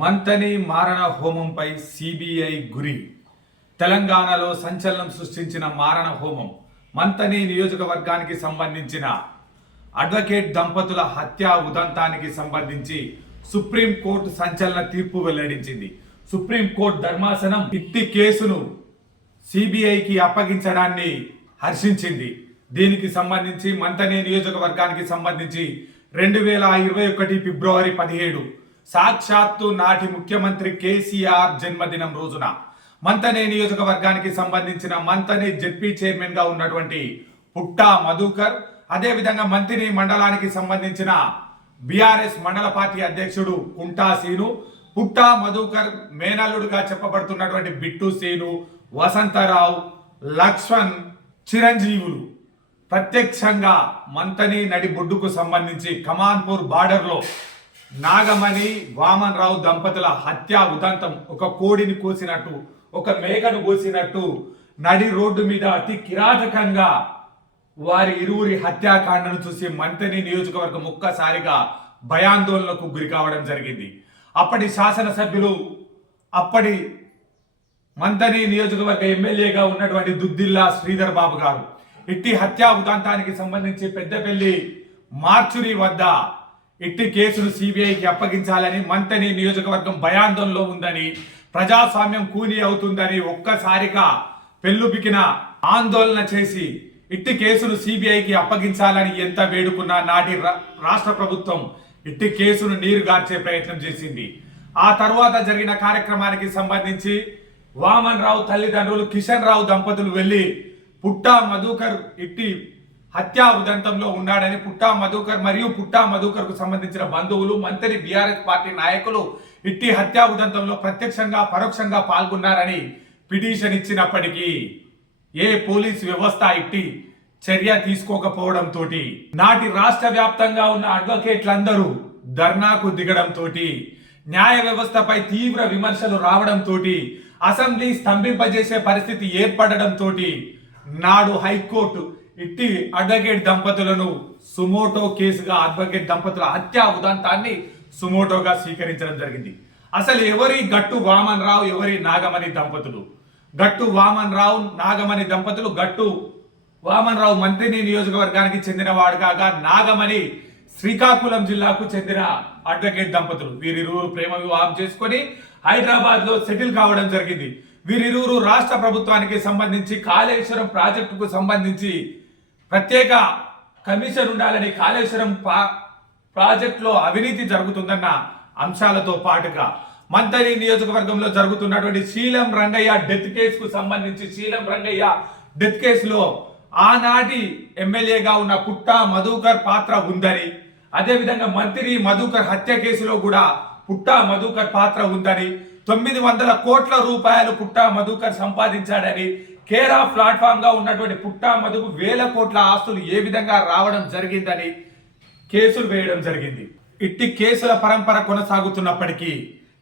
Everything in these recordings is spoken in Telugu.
మంతని మారణ హోమంపై సిబిఐ గురి. తెలంగాణలో సంచలనం సృష్టించిన మారణ హోమం మంతని నియోజకవర్గానికి సంబంధించిన అడ్వకేట్ దంపతుల హత్యా ఉదంతానికి సంబంధించి సుప్రీంకోర్టు సంచలన తీర్పు వెల్లడించింది. సుప్రీంకోర్టు ధర్మాసనం ఇత్తి కేసును సిబిఐకి అప్పగించడాన్ని హర్షించింది. దీనికి సంబంధించి మంతనే నియోజకవర్గానికి సంబంధించి రెండు వేల ఇరవై ఒకటి ఫిబ్రవరి పదిహేడు సాక్షాత్తు నాటి ముఖ్యమంత్రి కేసీఆర్ జన్మదినం రోజున మంతనే నియోజకవర్గానికి సంబంధించిన మంతనే జెడ్పీ చైర్మన్గా ఉన్నటువంటి పుట్టా మధుకర్ అదేవిధంగా మంతిని మండలానికి సంబంధించిన బీఆర్ఎస్ మండల పార్టీ అధ్యక్షుడు కుంటా సీను పుట్టా మధుకర్ మేనల్లుడుగా చెప్పబడుతున్నటువంటి బిట్టు సీను వసంతరావు లక్ష్మణ్ చిరంజీవులు. ప్రత్యక్షంగా మంతని నడి బొడ్డుకు సంబంధించి కమాన్పూర్ బార్డర్లో నాగమణి వామన్ రావు దంపతుల హత్యా ఉదంతం ఒక కోడిని కోసినట్టు ఒక మేకను కోసినట్టు నడి రోడ్డు మీద అతి కిరాతకంగా వారి ఇరువురి హత్యాకాండను చూసి మంతని నియోజకవర్గం ఒక్కసారిగా భయాందోళనకు గురి కావడం జరిగింది. అప్పటి శాసనసభ్యులు అప్పటి మంతని నియోజకవర్గ ఎమ్మెల్యేగా ఉన్నటువంటి దుద్దిల్లా శ్రీధర్ బాబు గారు. ఇట్టి హత్యా ఉదంతానికి సంబంధించి పెద్దపల్లి మార్చురి వద్ద ఎట్టి కేసును సిబిఐకి అప్పగించాలని మంతని నియోజకవర్గం భయాందోళనలో ఉందని ప్రజాస్వామ్యం కూలీ అవుతుందని ఒక్కసారిగా పెళ్ళుబికిన ఆందోళన చేసి ఇట్టి కేసును సిబిఐకి అప్పగించాలని ఎంత వేడుకున్నా నాటి రా- రాష్ట్ర ప్రభుత్వం ఇట్టి కేసును నీరు గార్చే ప్రయత్నం చేసింది. ఆ తర్వాత జరిగిన కార్యక్రమానికి సంబంధించి వామన్ రావు తల్లిదండ్రులు కిషన్ రావు దంపతులు వెళ్ళి పుట్టా మధుకర్ ఇట్టి హత్యా ఉదంతంలో ఉన్నాడని పుట్టా మధుకర్ మరియు పుట్టా మధుకర్కు సంబంధించిన బంధువులు మంత్రి బీఆర్ఎస్ పార్టీ నాయకులు ఇట్టి హత్యా ఉదంతంలో ప్రత్యక్షంగా పరోక్షంగా పాల్గొన్నారని పిటిషన్ ఇచ్చినప్పటికీ ఏ పోలీస్ వ్యవస్థ ఇట్టి చర్య తీసుకోకపోవడంతో నాటి రాష్ట్ర వ్యాప్తంగా ఉన్న అడ్వకేట్లందరూ ధర్నాకు దిగడంతో న్యాయ వ్యవస్థపై తీవ్ర విమర్శలు రావడంతో అసెంబ్లీ స్తంభింపజేసే పరిస్థితి ఏర్పడడంతో నాడు హైకోర్టు ఇట్టి అడ్వకేట్ దంపతులను సుమోటో కేసుగా అడ్వకేట్ దంపతుల హత్యా ఉదంతాన్ని సుమోటోగా స్వీకరించడం జరిగింది. అసలు ఎవరి గట్టు వామన్ రావు ఎవరి నాగమణి దంపతులు? గట్టు వామన్ రావు నాగమణి దంపతులు గట్టు వామన్ రావు మంత్రిని నియోజకవర్గానికి చెందినవాడు కాగా నాగమణి శ్రీకాకుళం జిల్లాకు చెందిన అడ్వకేట్ దంపతులు. వీరిరువురు ప్రేమ వివాహం చేసుకొని హైదరాబాద్లో సెటిల్ కావడం జరిగింది. వీరిరువురు రాష్ట్ర ప్రభుత్వానికి సంబంధించి కాళేశ్వరం ప్రాజెక్టుకు సంబంధించి ప్రత్యేక కమిషన్ ఉండాలని కాళేశ్వరం పా- ప్రాజెక్టులో అవినీతి జరుగుతుందన్న అంశాలతో పాటుగా మంతరి నియోజకవర్గంలో జరుగుతున్నటువంటి శీలం రంగయ్య డెత్ కేసుకు సంబంధించి శీలం రంగయ్య డెత్ కేసులో ఆనాటి ఎమ్మెల్యేగా ఉన్న పుట్ట మధుకర్ పాత్ర ఉందని అదేవిధంగా మంత్రి మధుకర్ హత్య కేసులో కూడా పుట్ట మధుకర్ పాత్ర ఉందని తొమ్మిది వందల కోట్ల రూపాయలు పుట్ట మధుకర్ సంపాదించాడని కేరా ప్లాట్ఫామ్గా ఉన్నటువంటి పుట్టా మధుకు వేల కోట్ల ఆస్తులు ఏ విధంగా రావడం జరిగిందని కేసులు వేయడం జరిగింది. ఇట్టి కేసుల పరంపర కొనసాగుతున్నప్పటికీ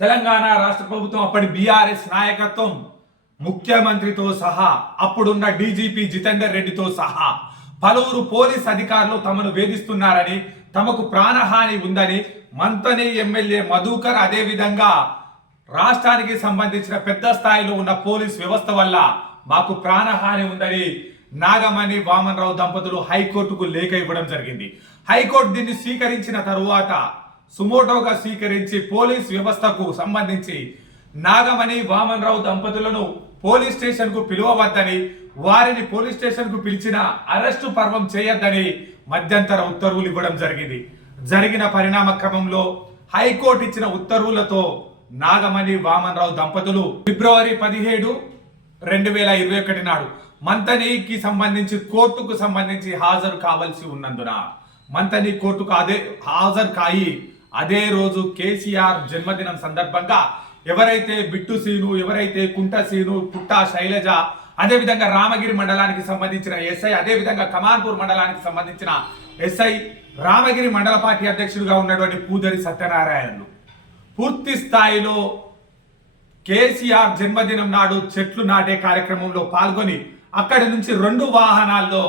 తెలంగాణ రాష్ట్ర ప్రభుత్వం అప్పటి బీఆర్ఎస్ నాయకత్వం ముఖ్యమంత్రితో సహా అప్పుడున్న డీజీపీ జితేందర్ రెడ్డితో సహా పలువురు పోలీస్ అధికారులు తమను వేధిస్తున్నారని తమకు ప్రాణహాని ఉందని మంతని ఎమ్మెల్యే మధుకర్ అదేవిధంగా రాష్ట్రానికి సంబంధించిన పెద్ద స్థాయిలో ఉన్న పోలీస్ వ్యవస్థ వల్ల మాకు ప్రాణహాని ఉందని నాగమణి వామన్ రావు దంపతులు హైకోర్టుకు లేఖ ఇవ్వడం జరిగింది. హైకోర్టు దీన్ని స్వీకరించిన తరువాత సుమోటోగా స్వీకరించి పోలీస్ వ్యవస్థకు సంబంధించి నాగమణి వామన్ రావు దంపతులను పోలీస్ స్టేషన్కు పిలువవద్దని వారిని పోలీస్ స్టేషన్కు పిలిచిన అరెస్టు పర్వం చేయొద్దని మధ్యంతర ఉత్తర్వులు ఇవ్వడం జరిగింది. జరిగిన పరిణామ క్రమంలో హైకోర్టు ఇచ్చిన ఉత్తర్వులతో నాగమణి వామన్ రావు దంపతులు ఫిబ్రవరి పదిహేడు రెండు వేల ఇరవై ఒకటి నాడు మంతనీకి సంబంధించి కోర్టుకు సంబంధించి హాజరు కావాల్సి ఉన్నందున మంతని కోర్టుకు అదే హాజరు కాయి అదే రోజు కేసీఆర్ జన్మదినం సందర్భంగా ఎవరైతే బిట్టు సీను ఎవరైతే కుంట సీను పుట్ట శైలజ అదేవిధంగా రామగిరి మండలానికి సంబంధించిన ఎస్ఐ అదేవిధంగా కమాన్పూర్ మండలానికి సంబంధించిన ఎస్ఐ రామగిరి మండల పార్టీ అధ్యక్షుడిగా ఉన్నటువంటి పూదరి సత్యనారాయణలు పూర్తి స్థాయిలో కేసీఆర్ జన్మదినం నాడు చెట్లు నాటే కార్యక్రమంలో పాల్గొని అక్కడి నుంచి రెండు వాహనాల్లో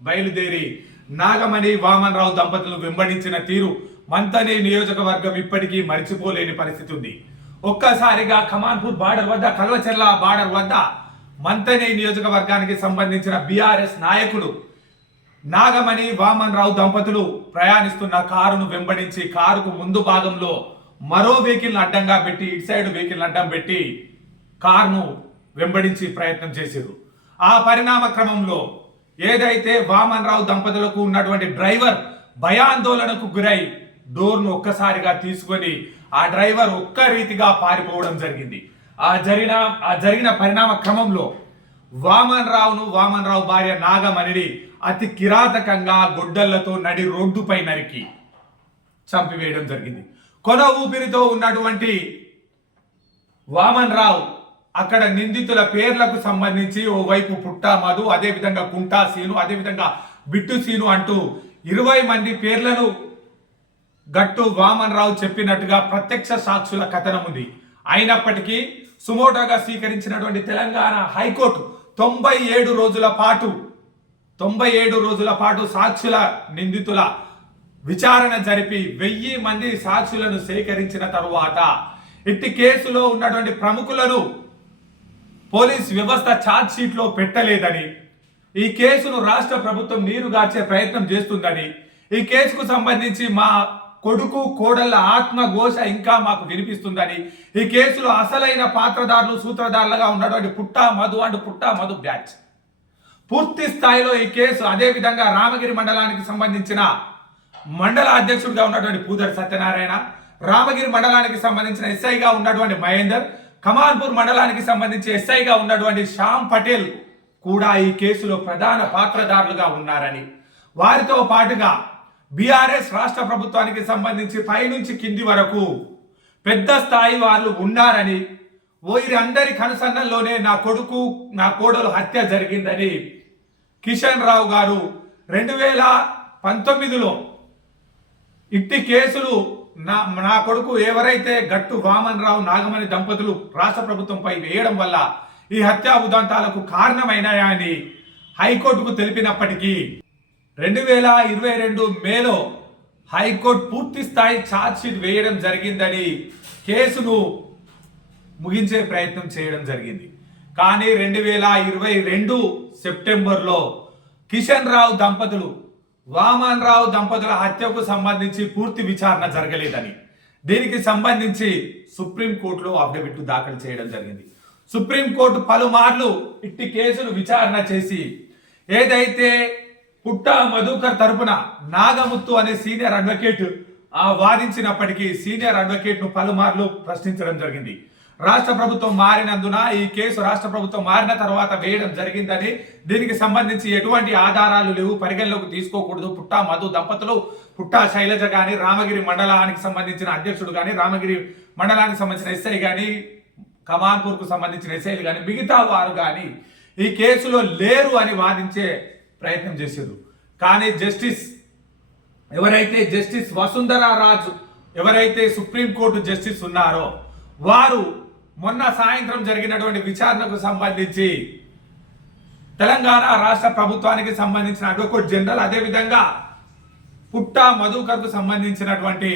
బయలుదేరి నాగమణి వామన్రావు దంపతులు వెంబడించిన తీరు మంతని నియోజకవర్గం ఇప్పటికీ మరిచిపోలేని పరిస్థితి ఉంది. ఒక్కసారిగా ఖమాన్పూర్ బార్డర్ వద్ద కల్వచెర్ల బార్డర్ వద్ద మంతని నియోజకవర్గానికి సంబంధించిన బీఆర్ఎస్ నాయకుడు నాగమణి వామన్ రావు దంపతులు ప్రయాణిస్తున్న కారును వెంబడించి కారుకు ముందు భాగంలో మరో వెహికల్ అడ్డంగా పెట్టి ఇటు సైడ్ వెహికల్ అడ్డం పెట్టి కారును వెంబడించి ప్రయత్నం చేశారు. ఆ పరిణామ క్రమంలో ఏదైతే వామన్ రావు దంపతులకు ఉన్నటువంటి డ్రైవర్ భయాందోళనకు గురై డోర్ను ఒక్కసారిగా తీసుకొని ఆ డ్రైవర్ ఒక్క రీతిగా పారిపోవడం జరిగింది. ఆ జరిగిన ఆ జరిగిన పరిణామ క్రమంలో వామన్ రావును వామన్ రావు భార్య నాగమణిని అతి కిరాతకంగా గొడ్డళ్ళతో నడి రోడ్డుపై నరికి చంపివేయడం జరిగింది. కొన ఊపిరితో ఉన్నటువంటి వామన్ రావు అక్కడ నిందితుల పేర్లకు సంబంధించి ఓవైపు పుట్టా మధు అదేవిధంగా కుంటా సీను అదేవిధంగా బిట్టు సీను అంటూ ఇరవై మంది పేర్లను గట్టు వామన్ రావు చెప్పినట్టుగా ప్రత్యక్ష సాక్షుల కథనం ఉంది. అయినప్పటికీ సుమోటోగా స్వీకరించినటువంటి తెలంగాణ హైకోర్టు తొంభై ఏడు రోజుల పాటు తొంభై ఏడు రోజుల పాటు సాక్షుల నిందితుల విచారణ జరిపి వెయ్యి మంది సాక్షులను సేకరించిన తరువాత ఇట్టి కేసులో ఉన్నటువంటి ప్రముఖులను పోలీస్ వ్యవస్థ ఛార్జ్షీట్లో పెట్టలేదని ఈ కేసును రాష్ట్ర ప్రభుత్వం నీరుగార్చే ప్రయత్నం చేస్తుందని ఈ కేసుకు సంబంధించి మా కొడుకు కోడళ్ళ ఆత్మఘోష ఇంకా మాకు వినిపిస్తుందని ఈ కేసులో అసలైన పాత్రదారులు సూత్రధారులుగా ఉన్నటువంటి పుట్టా మధు అండ్ పుట్టా మధు బ్యాచ్. పూర్తి స్థాయిలో ఈ కేసు అదే విధంగా రామగిరి మండలానికి సంబంధించిన మండల అధ్యక్షుడిగా ఉన్నటువంటి పూదరి సత్యనారాయణ రామగిరి మండలానికి సంబంధించిన ఎస్ఐగా ఉన్నటువంటి మహేందర్ కమాన్పూర్ మండలానికి సంబంధించి ఎస్ఐగా ఉన్నటువంటి శ్యామ్ పటేల్ కూడా ఈ కేసులో ప్రధాన పాత్రదారులుగా ఉన్నారని. వారితో పాటుగా బీఆర్ఎస్ రాష్ట్ర ప్రభుత్వానికి సంబంధించి పైనుంచి కింది వరకు పెద్ద స్థాయి వాళ్ళు ఉన్నారని వీరందరి కనుసన్నల్లోనే నా కొడుకు నా కోడలు హత్య జరిగిందని కిషన్ రావు గారు రెండు వేల పంతొమ్మిదిలో ఇట్టి కేసులు నా నా కొడుకు ఎవరైతే గట్టు వామన్ రావు నాగమణి దంపతులు రాష్ట్ర ప్రభుత్వంపై వేయడం వల్ల ఈ హత్యా ఉదంతాలకు కారణమైనాయని హైకోర్టుకు తెలిపినప్పటికీ రెండు వేల ఇరవై రెండు మేలో హైకోర్టు పూర్తి స్థాయి ఛార్జ్షీట్ వేయడం జరిగిందని కేసును ముగించే ప్రయత్నం చేయడం జరిగింది. కానీ రెండు వేల ఇరవై రెండు సెప్టెంబర్లో కిషన్ రావు దంపతులు వామన్ రావు దంపతుల హత్యకు సంబంధించి పూర్తి విచారణ జరగలేదని దీనికి సంబంధించి సుప్రీంకోర్టులో అఫిడవిట్ దాఖలు చేయడం జరిగింది. సుప్రీంకోర్టు పలుమార్లు ఇట్టి కేసును విచారణ చేసి ఏదైతే పుట్ట మధుకర్ తరపున నాగముత్తు అనే సీనియర్ అడ్వకేట్ ఆ వాదించినప్పటికీ సీనియర్ అడ్వకేట్ను పలుమార్లు ప్రశ్నించడం జరిగింది. రాష్ట్ర ప్రభుత్వం మారినందున ఈ కేసు రాష్ట్ర ప్రభుత్వం మారిన తర్వాత వేయడం జరిగిందని దీనికి సంబంధించి ఎటువంటి ఆధారాలు లేవు పరిగణలోకి తీసుకోకూడదు. పుట్టా మధు దంపతులు పుట్టా శైలజ కానీ రామగిరి మండలానికి సంబంధించిన అధ్యక్షుడు కానీ రామగిరి మండలానికి సంబంధించిన ఎస్ఐ కానీ కమాన్పూర్కు సంబంధించిన ఎస్ఐలు కానీ మిగతా వారు కానీ ఈ కేసులో లేరు అని వాదించే ప్రయత్నం చేశారు. కానీ జస్టిస్ ఎవరైతే జస్టిస్ వసుంధరా రాజు ఎవరైతే సుప్రీంకోర్టు జస్టిస్ ఉన్నారో వారు మొన్న సాయంత్రం జరిగినటువంటి విచారణకు సంబంధించి తెలంగాణ రాష్ట్ర ప్రభుత్వానికి సంబంధించిన అడ్వకేట్ జనరల్ అదేవిధంగా పుట్టా మధుకర్కు సంబంధించినటువంటి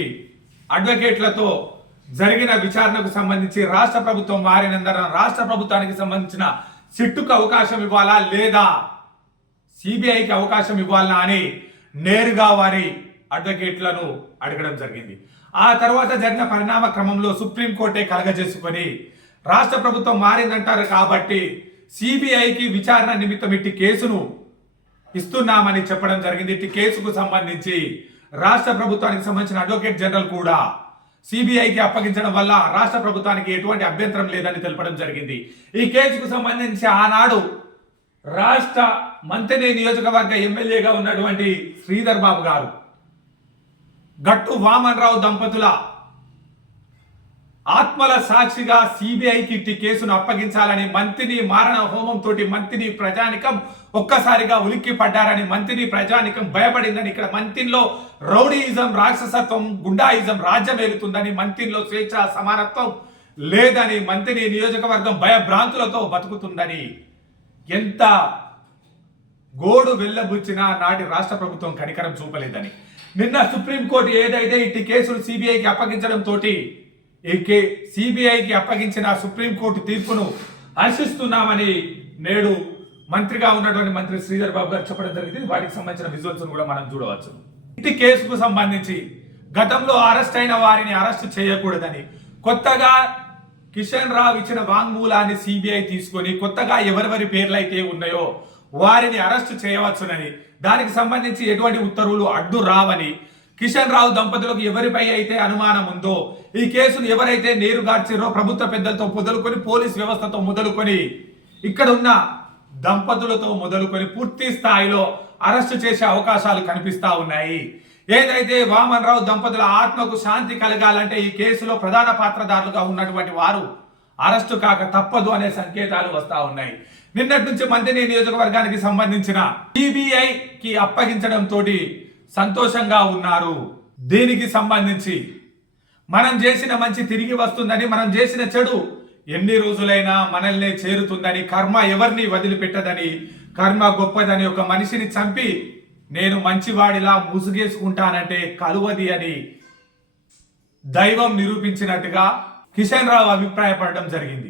అడ్వకేట్లతో జరిగిన విచారణకు సంబంధించి రాష్ట్ర ప్రభుత్వం మారినందరం రాష్ట్ర ప్రభుత్వానికి సంబంధించిన సిట్టుకు అవకాశం ఇవ్వాలా లేదా సిబిఐకి అవకాశం ఇవ్వాలా అని నేరుగా వారి అడ్వకేట్లను అడగడం జరిగింది. ఆ తర్వాత జరిగిన పరిణామ క్రమంలో సుప్రీంకోర్టే కలగజేసుకొని రాష్ట్ర ప్రభుత్వం మారిందంటారు కాబట్టి సిబిఐకి విచారణ నిమిత్తం ఇట్టి కేసును ఇస్తున్నామని చెప్పడం జరిగింది. ఇట్టి కేసుకు సంబంధించి రాష్ట్ర ప్రభుత్వానికి సంబంధించిన అడ్వకేట్ జనరల్ కూడా సిబిఐకి అప్పగించడం వల్ల రాష్ట్ర ప్రభుత్వానికి ఎటువంటి అభ్యంతరం లేదని తెలపడం జరిగింది. ఈ కేసుకు సంబంధించి ఆనాడు రాష్ట్ర మంత్రి నియోజకవర్గ ఎమ్మెల్యేగా ఉన్నటువంటి శ్రీధర్ బాబు గారు గట్టు వామన్రావు దంపతుల ఆత్మల సాక్షిగా సిబిఐకి ఇట్టి కేసును అప్పగించాలని మంత్రిని మారణ హోమం తోటి మంత్రిని ప్రజానికం ఒక్కసారిగా ఉలిక్కి పడ్డారని మంత్రిని ప్రజానికం భయపడిందని ఇక్కడ మంత్రిలో రౌడీయిజం రాక్షసత్వం గుండాయిజం రాజ్యమేలుతుందని మంత్రిలో స్వేచ్ఛ సమానత్వం లేదని మంత్రిని నియోజకవర్గం భయభ్రాంతులతో బతుకుతుందని ఎంత గోడు వెళ్ళబుచ్చినా నాటి రాష్ట్ర ప్రభుత్వం కనికరం చూపలేదని. నిన్న సుప్రీంకోర్టు ఏదైతే ఇట్టి కేసులు సిబిఐకి అప్పగించడం తోటి ఈ కే సిబిఐకి అప్పగించిన సుప్రీంకోర్టు తీర్పును హర్షిస్తున్నామని నేడు మంత్రిగా ఉన్నటువంటి మంత్రి శ్రీధర్ బాబు గారు చెప్పడం జరిగింది. వాటికి సంబంధించిన విజువల్స్ కూడా మనం చూడవచ్చు. ఇట్టి కేసుకు సంబంధించి గతంలో అరెస్ట్ అయిన వారిని అరెస్ట్ చేయకూడదని కొత్తగా కిషన్ రావు ఇచ్చిన వాంగ్మూలాన్ని సిబిఐ తీసుకొని కొత్తగా ఎవరెవరి పేర్లు అయితే ఉన్నాయో వారిని అరెస్టు చేయవచ్చునని. దానికి సంబంధించి ఎటువంటి ఉత్తర్వులు అడ్డు రావని. కిషన్ రావు దంపతులకు ఎవరిపై అయితే అనుమానం ఉందో ఈ కేసును ఎవరైతే నేరుగార్చిరో ప్రభుత్వ పెద్దలతో మొదలుకొని పోలీస్ వ్యవస్థతో మొదలుకొని ఇక్కడ ఉన్న దంపతులతో మొదలుకొని పూర్తి స్థాయిలో అరెస్టు చేసే అవకాశాలు కనిపిస్తా ఉన్నాయి. ఏదైతే వామన్ రావు దంపతుల ఆత్మకు శాంతి కలగాలంటే ఈ కేసులో ప్రధాన పాత్రదారులుగా ఉన్నటువంటి వారు అరెస్టు కాక తప్పదు అనే సంకేతాలు వస్తూ ఉన్నాయి. నిన్నటి నుంచి మంత్రి నియోజకవర్గానికి సంబంధించిన సిబిఐ కి అప్పగించడం తోటి సంతోషంగా ఉన్నారు. దీనికి సంబంధించి మనం చేసిన మంచి తిరిగి వస్తుందని మనం చేసిన చెడు ఎన్ని రోజులైనా మనల్ని చేరుతుందని కర్మ ఎవరిని వదిలిపెట్టదని కర్మ గొప్పదని ఒక మనిషిని చంపి నేను మంచివాడిలా ముసుగేసుకుంటానంటే కలువది అని దైవం నిరూపించినట్టుగా కిషన్ రావు అభిప్రాయపడడం జరిగింది.